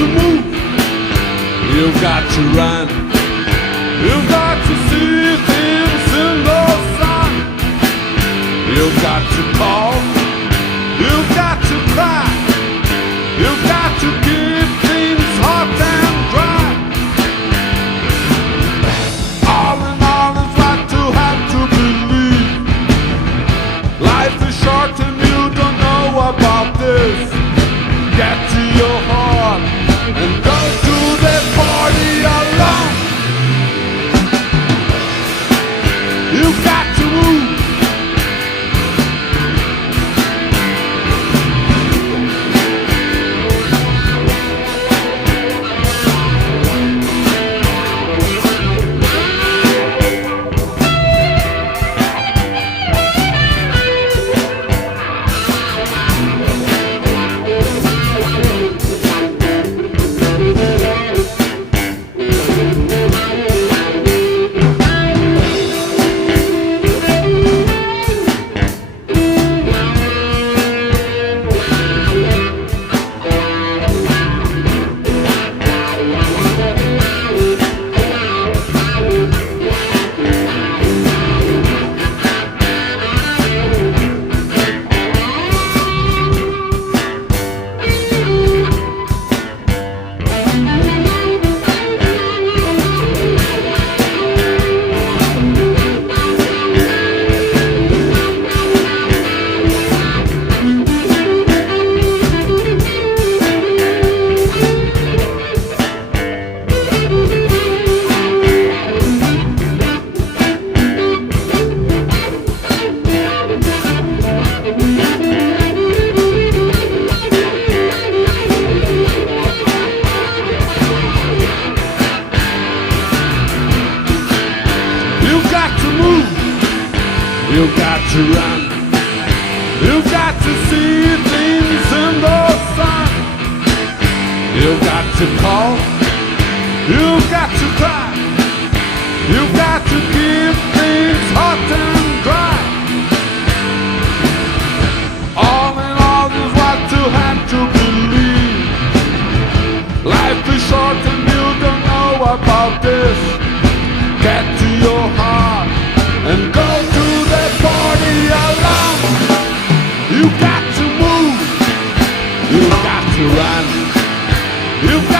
to move, you've got to run, you've got to see things in the sun, you've got to call, you've got to cry, you've got to keep things hot and dry. All in all, it's right to have to believe. Life is short and you don't know about this. Get to your heart and go to the party alone. You've got to move. You've got to run, you've got to see things in the sun, you've got to call, you've got to cry, you've got to keep things hot and dry. All in all is what you have to believe. Life is short and you don't know about this. Get to your heart and go to the party alone. You've got to move, you've got to run, you've got